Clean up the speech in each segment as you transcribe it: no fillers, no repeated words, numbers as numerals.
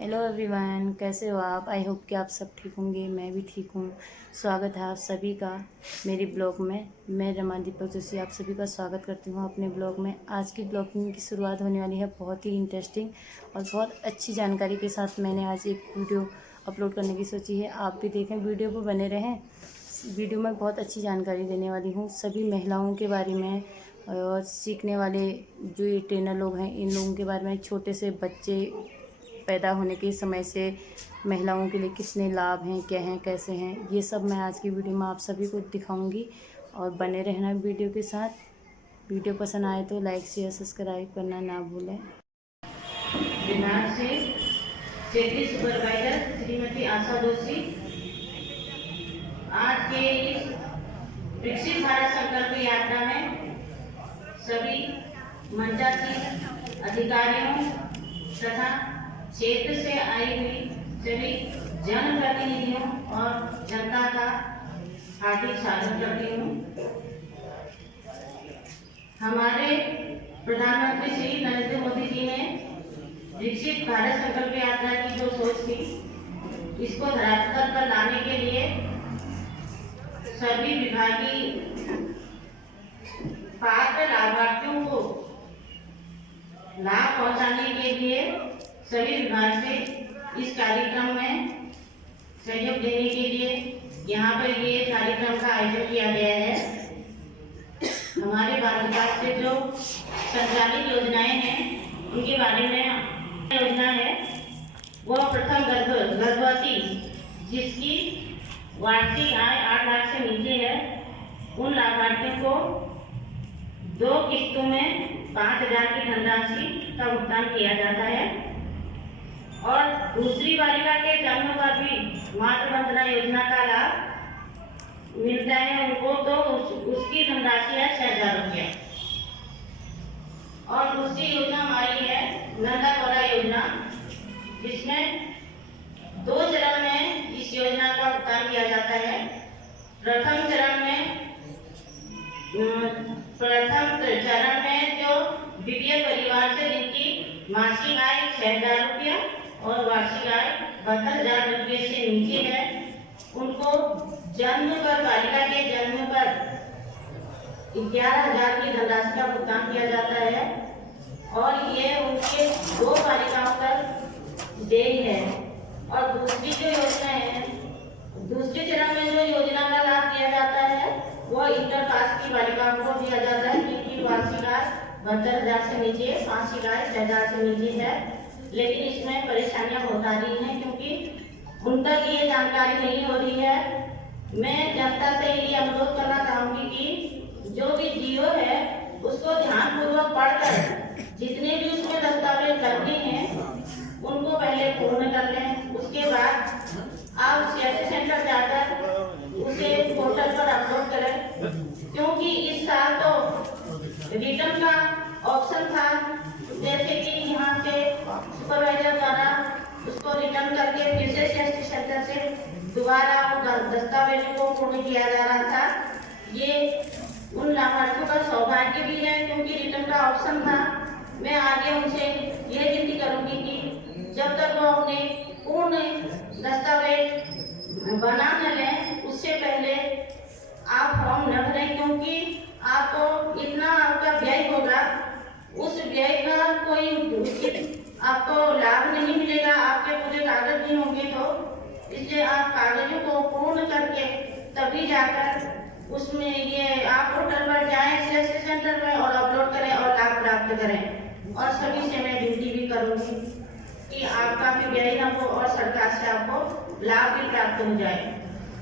Hello everyone, कैसे हो आप। आई होप कि आप सब ठीक होंगे। मैं भी ठीक हूँ। स्वागत है आप सभी का मेरे ब्लॉग में। मैं रमा दीपक जोशी आप सभी का स्वागत करती हूँ अपने ब्लॉग में। आज की ब्लॉगिंग की शुरुआत होने वाली है बहुत ही इंटरेस्टिंग और बहुत अच्छी जानकारी के साथ। मैंने आज एक वीडियो अपलोड करने की सोची है, आप भी देखें, वीडियो पर बने रहें। वीडियो में बहुत अच्छी जानकारी देने वाली हूँ सभी महिलाओं के बारे में और सीखने वाले जो ये ट्रेनर लोग हैं इन लोगों के बारे में। छोटे से बच्चे पैदा होने के समय से महिलाओं के लिए कितने लाभ हैं, क्या हैं, कैसे हैं, ये सब मैं आज की वीडियो में आप सभी को दिखाऊंगी और बने रहना वीडियो के साथ। वीडियो पसंद आए तो लाइक शेयर सब्सक्राइब करना ना भूलें। दिनांक से सेफ्टी सुपरवाइजर श्रीमती आशा जोशी आज के इस विकसित भारत संकल्प यात्रा में सभी मंचासीन अधिकारियों तथा क्षेत्र से आई हुई सभी जनप्रतिनिधियों और जनता का हार्दिक स्वागत करती हूँ। हमारे प्रधानमंत्री श्री नरेंद्र मोदी जी ने विकसित भारत संकल्प यात्रा की जो सोच थी, इसको धरातल पर लाने के लिए सभी विभागीय पात्र लाभार्थियों को लाभ पहुंचाने के लिए सभी विभाग से इस कार्यक्रम में सहयोग देने के लिए यहाँ पर ये कार्यक्रम का आयोजन किया गया है। हमारे बाल विकास से जो संचालित योजनाएं हैं उनके बारे में योजना है वह प्रथम गर्भवती जिसकी वार्षिक आय 8 लाख से नीचे है उन लाभार्थियों को 2 किस्तों में 5,000 की धनराशि का भुगतान किया जाता है और दूसरी बालिका के जन्म पर भी मातृ वंदना योजना का लाभ मिलता है उनको, तो उसकी धनराशि है 6,000 रुपया। और दूसरी योजना हमारी है नंदा गौरा योजना, जिसमें 2 चरण में इस योजना का भुगतान किया जाता है। प्रथम चरण में जो बीपीएल परिवार से जिनकी मासिक आय 6,000 रुपया और वार्षिक आय 72,000 रुपये से नीचे है उनको जन्म पर बालिका के जन्म पर 11,000 की धनराशि का भुगतान किया जाता है और ये उनके 2 बालिकाओं तक देय है। और दूसरी जो योजना है, दूसरे चरण में जो योजना का लाभ दिया जाता है वो इंटर कास्ट की बालिकाओं को दिया जाता है जिनकी वार्षिक आय 72,000 से नीचे, मासिक आय 6,000 से नीचे है। लेकिन इसमें परेशानियां बहुत आ रही हैं क्योंकि उन तक ये जानकारी नहीं हो रही है। मैं जनता से ये अनुरोध करना चाहूंगी कि जो भी जियो है उसको ध्यानपूर्वक पढ़कर जितने भी उसमें दस्तावेज लगने हैं उनको पहले पूर्ण कर लें। उसके बाद आप सीएससी सेंटर जाकर उसे पोर्टल पर अपलोड करें, क्योंकि इस साल तो रिटर्न का ऑप्शन था, जैसे कि यहाँ से सुपरवाइजर द्वारा उसको रिटर्न करके फिर से सीएससी सेंटर से दोबारा दस्तावेजों को पूर्ण किया जा रहा था। ये उन लाभार्थियों का सौभाग्य भी है क्योंकि रिटर्न का ऑप्शन था। मैं आगे उनसे ये विनती करूंगी कि जब तक वो अपने पूर्ण दस्तावेज बना न लें उससे पहले आप फॉर्म न भरें, क्योंकि आपको इतना आपका व्यय होगा, उस व्यय का कोई आपको लाभ नहीं मिलेगा, आपके पूरे कागज नहीं होंगे। तो इसलिए आप कागजों को पूर्ण करके तभी जाकर उसमें ये आप पोर्टल पर जाएं सीएससी सेंटर में और अपलोड करें और लाभ प्राप्त करें। और सभी से मैं विनती भी करूंगी कि आपका भी व्यय न हो और सरकार से आपको लाभ भी प्राप्त हो जाए।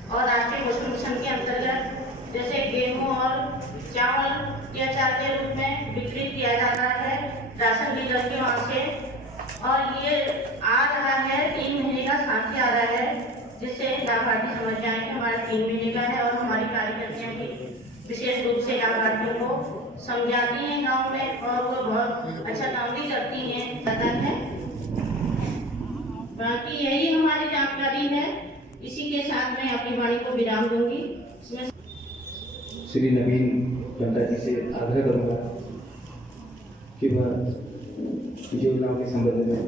और राष्ट्रीय पोषण मिशन के अंतर्गत जैसे गेहूं और चावल या अचार के रूप में वितरित किया जा रहा है राशन डीलर के वहां से, और ये आ रहा है 3 महीने का साथी आ रहा है, जिससे लाभार्थी समझ जाए कि हमारा 3 महीने का है। और हमारी कार्यकर्तियां भी विशेष रूप से लाभार्थियों को समझाती हैं गाँव में और वो बहुत अच्छा काम भी करती हैं। बाकी यही हमारी जानकारी है। इसी के साथ मैं अपनी वाणी को विराम दूंगी। श्री नवीन जनता जी से आग्रह करूंगा कि वह योजनाओं के संबंध में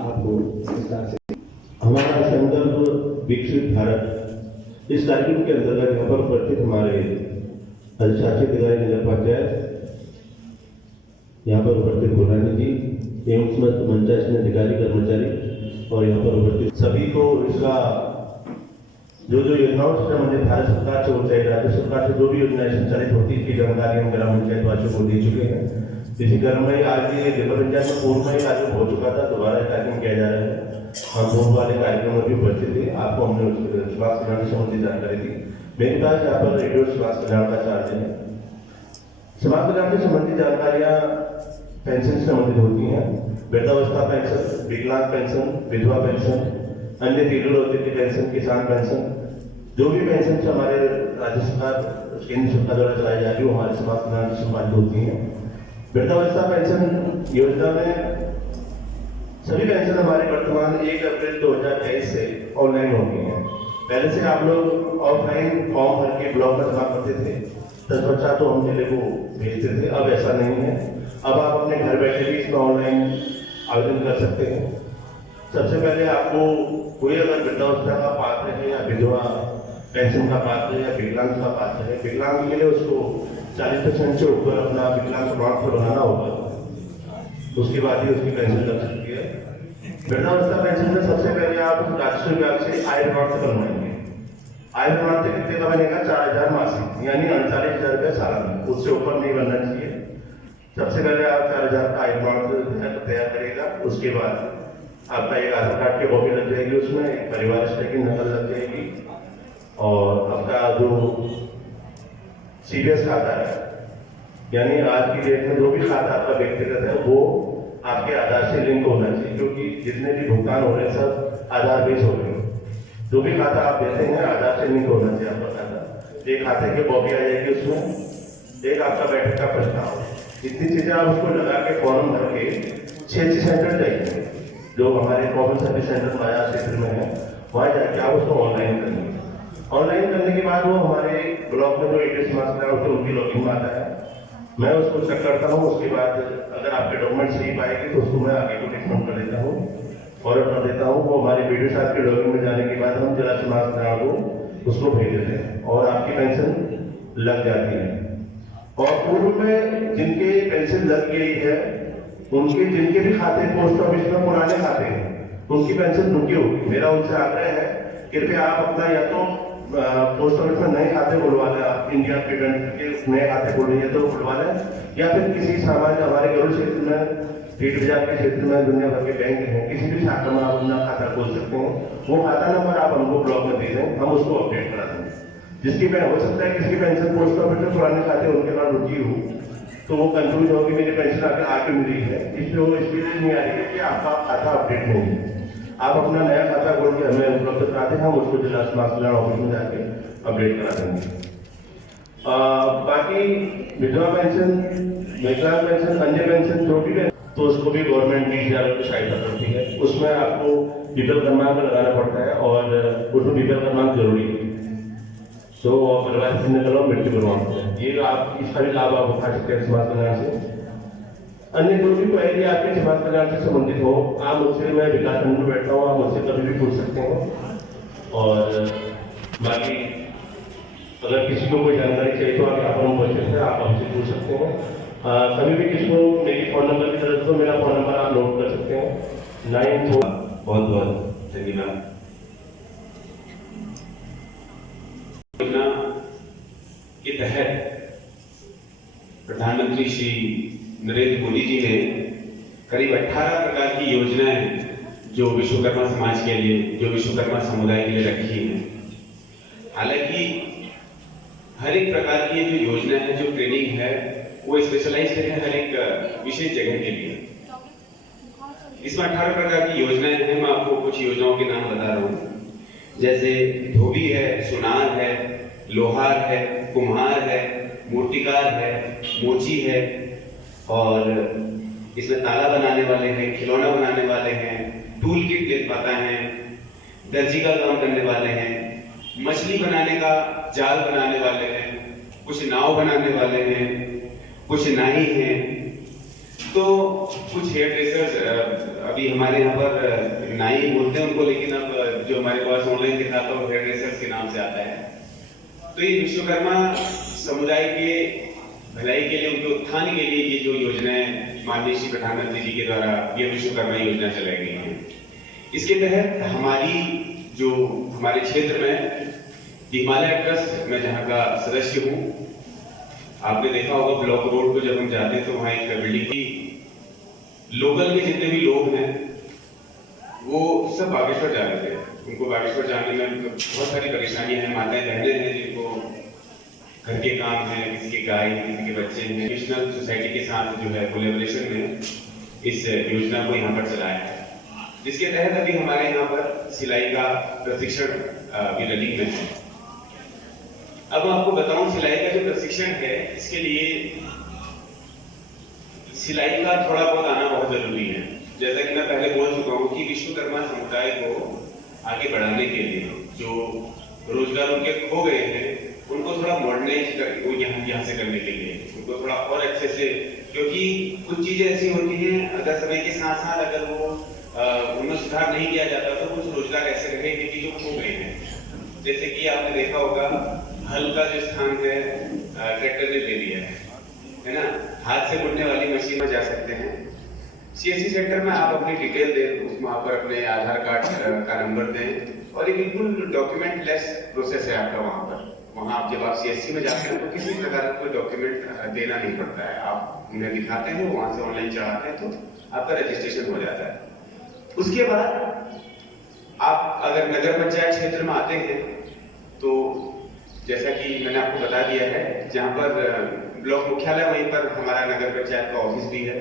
आपको विस्तार से। हमारा संकल्प विकसित भारत, इस कार्यक्रम के अंतर्गत यहाँ पर उपस्थित हमारे अधिशासी अधिकारी नगर पंचायत, यहाँ पर उपस्थित गुरानी जी एवं समस्त पंचायत में अधिकारी कर्मचारी और यहाँ पर उपस्थित सभी को इसका जो योजनाओं से संबंधित भारत सरकार से हो चाहे राज्य सरकार से जो भी योजनाएं संचालित होती है इसकी जानकारी हम ग्राम पंचायत वासियों को दे चुके हैं। इसी क्रम में आज ये जिला पंचायत में पूर्व में ही कार्यक्रम हो चुका था, दोबारा कार्यक्रम किया जा रहा है। हम पूर्व वाले कार्यक्रम में भी उपस्थित थे, आपको हमने स्वास्थ्य कल्याण से संबंधित जानकारी दी। मेरे पास यहाँ पर रेडियो स्वास्थ्य कल्याण का चार्ज है। समाज कल्याण से संबंधित जानकारियाँ पेंशन से संबंधित होती हैं, वृद्धावस्था पेंशन, विकलांग पेंशन, विधवा पेंशन, अन्य तीव्र औद्योगिक पेंशन, किसान पेंशन, जो भी पेंशन हमारे राज्य सरकार केंद्र सरकार द्वारा चलाई जा रही है वो हमारे समाज कल्याण से संबंधित होती है। वृद्धावस्था पेंशन योजना में सभी पेंशन हमारे वर्तमान 1 अप्रैल 2023 से ऑनलाइन हो गई है। पहले से आप लोग ऑफलाइन फॉर्म भर के ब्लॉक में जमा करते थे, 10 बच्चा तो हम जिले को भेजते थे, अब ऐसा नहीं है। अब आप अपने घर बैठे भी इसमें ऑनलाइन आवेदन कर सकते हैं। सबसे पहले आपको कोई अगर वृद्धावस्था का पात्र है या विधवा पेंशन का पात्र है या विकलांग का पात्र है, विकलांग के लिए उसको 40% से ऊपर अपना विकलांग प्रमाण पत्र बनाना होगा, उसके बाद ही उसकी पेंशन लग सकती है। वृद्धावस्था पेंशन में सबसे पहले आप राजस्व विभाग से आय प्रमाण पत्र बनवाएंगे। आय प्रमाण पत्र कितने का बनेगा? 4000 मासिक, यानी 39,000 रुपये सालाना, उससे ऊपर नहीं बनना चाहिए। सबसे पहले आप 4000 का आय प्रमाण पत्र तैयार करेगा, उसके बाद आपका एक आधार कार्ड की कॉपी लग जाएगी, उसमें एक परिवार रिश्ते की नकल लग जाएगी और आपका जो सीपीएस खाता है, यानी आज की डेट में जो भी खाता आपका व्यक्तिगत है वो आपके आधार से लिंक होना चाहिए, क्योंकि जितने भी भुगतान हो रहे हैं सब आधार बेस हो रहे हैं। जो भी खाता आप देते हैं आधार से लिंक होना चाहिए आपका खाता। एक खाते की कॉपी आ जाएगी, उसमें एक आपका बैठक का प्रस्ताव, इतनी चीजें आप उसको लगा के फॉर्म भर के 6 सेंटर जाएंगे जो हमारे कॉमन सर्विस सेंटर बाजार क्षेत्र में है, वहाँ जाके आप उसको ऑनलाइन करेंगे। ऑनलाइन करने के बाद वो हमारे ब्लॉक में जो एड्रेस मास्टर होते हैं उनकी लॉगिन में आता है, मैं उसको चेक करता हूँ। उसके बाद अगर आपके डॉक्यूमेंट सही पाएंगे तो उसको मैं आगे को ट्रीटमेंट कर देता हूँ, फॉरवर्ड कर देता हूँ। वो हमारे वीडियो साहब के लॉगिन में जाने के बाद हम जिला समाज कल्याण को उसको भेज देते हैं और आपकी पेंशन लग जाती है। और पूर्व में जिनके पेंशन लग गई है उनके जिनके भी खाते पोस्ट ऑफिस में पुराने खाते हैं उनकी पेंशन रुकी होगी। मेरा उनसे आग्रह है कृपया आप अपना या तो पोस्ट ऑफिस में नए खाते खुलवा लें, आप इंडिया पेमेंट के नए खाते खोल रही है तो खुलवा लें, या फिर किसी सामान्य हमारे गरुड़ क्षेत्र में फीड बाजार के क्षेत्र में दुनिया भर के बैंक हैं, किसी भी शाखा में आप अपना खाता खोल सकते हैं। वो खाता नंबर आप हमको ब्लॉक में दे दें, हम उसको अपडेट करा देंगे। जिसकी हो सकता है किसकी पेंशन पोस्ट ऑफिस में पुराने खाते उनके पास रुकी हो तो वो कंफ्यूज होगी मेरी पेंशन आके मिली है, इसलिए वो इसलिए नहीं आ रही है कि आपका खाता अपडेट नहीं है। आप अपना नया खाता खोल के हमें उपलब्ध करा दें, हम उसको जिला समाज कल्याण ऑफिस में जाके अपडेट करा देंगे। बाकी विधवा पेंशन, विकलांग पेंशन, अन्य पेंशन जो भी है तो उसको भी गवर्नमेंट 20,000 की सहायता करती है। उसमें आपको बीपीएल क्रमांक लगाना पड़ता है और उसमें बीपीएल क्रमांक जरूरी है। तो परिवार से निकलो मृत्यु प्रमाण पत्र, ये आप इसका भी लाभ आप उठा सकते हैं समाज कल्याण से। अन्य जो भी पहले आपके समाज कल्याण से संबंधित हो, आप मुझसे, मैं विकास खंड में बैठा हूँ, आप मुझसे कभी भी पूछ सकते हैं। और बाकी अगर किसी को कोई जानकारी चाहिए तो आप यहाँ पर उपस्थित है, आप हमसे पूछ सकते हैं। कभी भी किसी को मेरी फोन नंबर की जरूरत हो, मेरा फोन नंबर आप नोट कर सकते हैं 94। बहुत बहुत धन्यवाद। योजना के तहत प्रधानमंत्री श्री नरेंद्र मोदी जी ने करीब 18 प्रकार की योजनाएं जो विश्वकर्मा समाज के लिए, जो विश्वकर्मा समुदाय के लिए रखी हैं। हालांकि हर एक प्रकार की जो योजना है, जो ट्रेनिंग है, वो स्पेशलाइज्ड है हर एक विशेष जगह के लिए। इसमें 18 प्रकार की योजनाएं हैं। मैं आपको कुछ योजनाओं के नाम बता रहा हूँ, जैसे धोबी है, सुनार है, लोहार है, कुम्हार है, मूर्तिकार है, मोची है, और इसमें ताला बनाने वाले हैं, खिलौना बनाने वाले हैं, टूल किट ले पाता है, दर्जी का काम करने वाले हैं, मछली बनाने का जाल बनाने वाले हैं, कुछ नाव बनाने वाले हैं, कुछ नाई हैं, तो कुछ हेयर ड्रेसर्स अभी हमारे यहाँ पर नाई बोलते हैं उनको, लेकिन अब जो हमारे पास ऑनलाइन दिखाता है वो हेयर ड्रेसर्स के नाम से आता है। तो ये विश्वकर्मा समुदाय के भलाई के लिए, उनके उत्थान के लिए ये जो योजनाएं माननीय श्री प्रधानमंत्री जी के द्वारा ये विश्वकर्मा योजना चलाई गई है, इसके तहत हमारे क्षेत्र में हिमालय ट्रस्ट में जहाँ का सदस्य हूँ, आपने देखा होगा ब्लॉक रोड को जब हम जाते हैं तो वहाँ एक बिल्डिंग की लोकल के जितने भी लोग हैं वो सब बागेश्वर जा रहे थे। उनको बागेश्वर जाने में बहुत सारी परेशानियां हैं, माताएं बहनें हैं जिनको घर के काम है, किसी के गाय है, किसी के बच्चे हैं। नेशनल सोसाइटी के साथ जो है कोलैबोरेशन में इस योजना को यहाँ पर चलाया है, जिसके तहत अभी हमारे यहाँ पर सिलाई का प्रशिक्षण भी रनिंग में है। अब मैं आपको बताऊं सिलाई का जो प्रशिक्षण है, इसके लिए सिलाई का थोड़ा बहुत आना बहुत जरूरी है। जैसा कि मैं पहले बोल चुका हूँ कि विश्वकर्मा समुदाय को आगे बढ़ाने के लिए जो रोजगार उनके खो गए हैं उनको थोड़ा मॉडर्नाइज यहाँ से करने के लिए उनको थोड़ा और अच्छे से, क्योंकि कुछ चीजें ऐसी होती हैं अगर समय के साथ साथ अगर वो उनमें सुधार नहीं किया जाता तो कुछ रोजगार ऐसे रहेंगे कि जो खो गए हैं। जैसे कि आपने देखा होगा हल का जो स्थान है ट्रैक्टर ने ले लिया है ना, हाथ से बुनने वाली मशीन में जा सकते हैं। सीएससी सेंटर में आप अपनी डिटेल दें, उसमें वहाँ पर अपने आधार कार्ड का नंबर दें और ये बिल्कुल डॉक्यूमेंट लेस प्रोसेस है आपका वहाँ पर। वहाँ जब आप सीएससी में जाते हैं तो किसी प्रकार का कोई डॉक्यूमेंट देना नहीं पड़ता है, आप उन्हें दिखाते हैं, वहाँ से ऑनलाइन चढ़ाते हैं तो आपका रजिस्ट्रेशन हो जाता है। उसके बाद आप अगर नगर पंचायत क्षेत्र में आते हैं तो जैसा कि मैंने आपको बता दिया है, जहाँ पर ब्लॉक मुख्यालय वहीं पर हमारा नगर पंचायत का ऑफिस भी है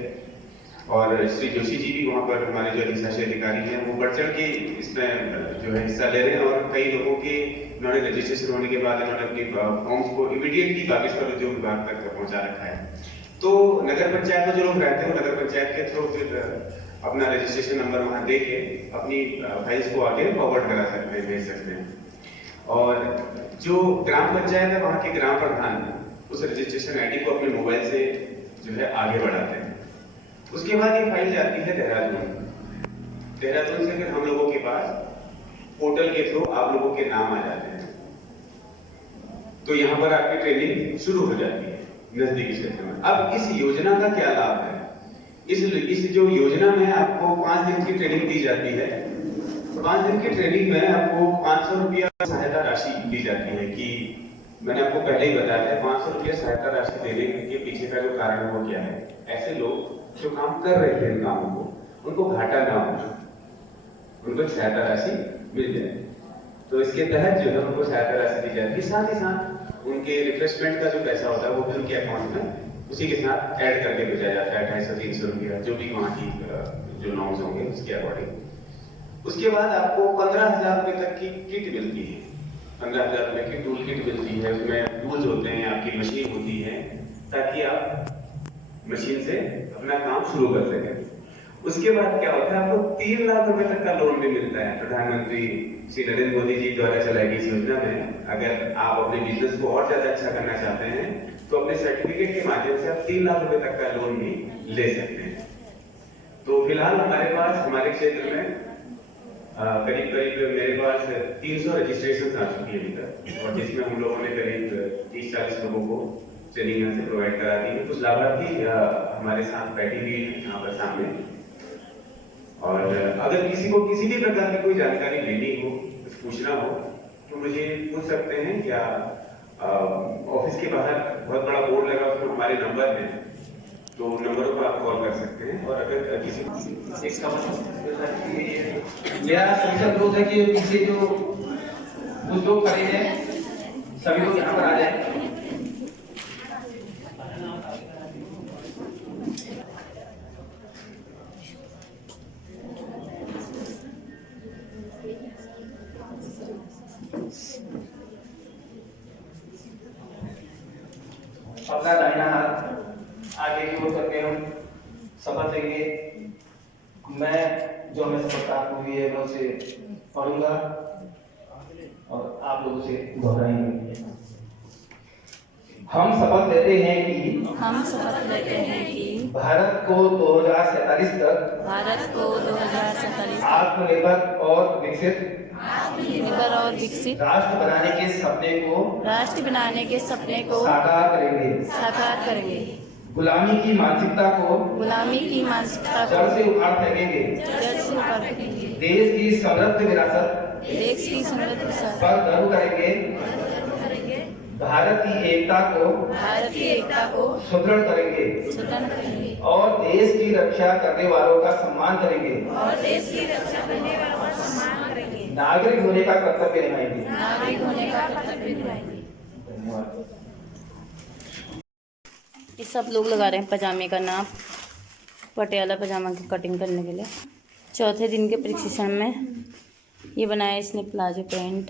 और श्री जोशी जी भी वहाँ पर हमारे जो अधिशासी अधिकारी हैं वो बढ़ चढ़ के इसमें जो है हिस्सा ले रहे हैं और कई लोगों के उन्होंने रजिस्ट्रेशन होने के बाद उन्होंने अपनी फॉर्म्स को इमीडिएटली बागेश्वर उद्योग विभाग तक पहुँचा रखा है। तो नगर पंचायत में जो लोग रहते हैं वो नगर पंचायत के थ्रू फिर अपना रजिस्ट्रेशन नंबर वहाँ दे के अपनी फाइल्स को आगे फॉरवर्ड करा सकते हैं, भेज सकते हैं। और जो ग्राम पंचायत है वहाँ के ग्राम प्रधान उस रजिस्ट्रेशन आईडी को अपने मोबाइल से जो है आगे बढ़ाते हैं। उसके बाद ये फाइल जाती है देहरादून। देहरादून से फिर हम लोगों के पास पोर्टल के थ्रू आप लोगों के नाम आ जाते हैं, तो यहाँ पर आपकी ट्रेनिंग शुरू हो जाती है नजदीकी क्षेत्र में। अब इस योजना का क्या लाभ है? इस जो योजना में आपको 5 दिन की ट्रेनिंग दी जाती है, 5 दिन की ट्रेनिंग में आपको 500 रुपया सहायता राशि दी जाती है। कि मैंने आपको पहले ही बताया है 500 रुपया सहायता राशि देने के पीछे का जो कारण वो क्या है, ऐसे लोग जो काम कर रहे थे इन कामों को उनको घाटा ना हो, उनको सहायता राशि मिल जाए। तो इसके तहत जो है उनको सहायता राशि दी जाती है। साथ ही साथ उनके रिफ्रेशमेंट का जो पैसा होता है वो भी उनके अकाउंट में उसी के साथ ऐड करके भेजा जाता है, 250-300 रुपया जो भी वहाँ की जो नॉर्म्स होंगे उसके अकॉर्डिंग। उसके बाद आपको 15,000 रुपए तक की किट मिलती है, 15,000 रुपए की टूल किट मिलती है। उसमें टूल्स होते हैं, आपकी मशीन होती है, ताकि आप मशीन से अपना काम शुरू कर सकें। उसके बाद क्या होता है, आपको 3 लाख रुपए तक का लोन भी मिलता है। प्रधानमंत्री श्री नरेंद्र मोदी जी द्वारा चलाई गई इस योजना में अगर आप अपने बिजनेस को और ज्यादा अच्छा करना चाहते हैं तो अपने सर्टिफिकेट के माध्यम से आप 3 लाख रुपए तक का लोन भी ले सकते हैं। तो फिलहाल हमारे पास हमारे क्षेत्र में करीब मेरे पास 300 रजिस्ट्रेशन आ चुकी है अभी तक, और जिसमें हम लोगों ने करीब 30-40 लोगों को ट्रेनिंग यहाँ से प्रोवाइड करा दी है। कुछ लाभार्थी हमारे साथ बैठी हुई यहाँ पर सामने, और अगर किसी को किसी भी प्रकार की कोई जानकारी लेनी हो, कुछ पूछना हो तो मुझे पूछ सकते हैं। या ऑफिस के बाहर बहुत बड़ा बोर्ड लगा, उसमें हमारे नंबर हैं, तो नंबरों पर आप कॉल कर सकते हैं। और अगर किसी मेरा सबसे अनुरोध है कि पीछे जो कुछ लोग खड़े हैं सभी लोग यहाँ पर आ जाए। अपना दाहिना हाथ आगे की ओर करके हम शपथ लेंगे। मैं जो हमें शपथ प्राप्त हुई है मैं उसे पढ़ूंगा और आप लोग उसे दोहराएंगे। हम शपथ लेते हैं कि भारत को 2047 तक आत्मनिर्भर और विकसित राष्ट्र बनाने के सपने को साकार करेंगे। गुलामी की मानसिकता को जड़ से उखाड़ फेंकेंगे। देश की समृद्ध विरासत पर गर्व करेंगे। भारत की एकता को सुदृढ़ करेंगे और देश की रक्षा करने वालों का सम्मान करेंगे। नागरिक होने का कर्तव्य निभाएंगे। धन्यवाद। ये सब लोग लगा रहे हैं पजामे का नाप, पटियाला पजामा की कटिंग करने के लिए। चौथे दिन के प्रशिक्षण में ये बनाया इसने प्लाजो पैंट।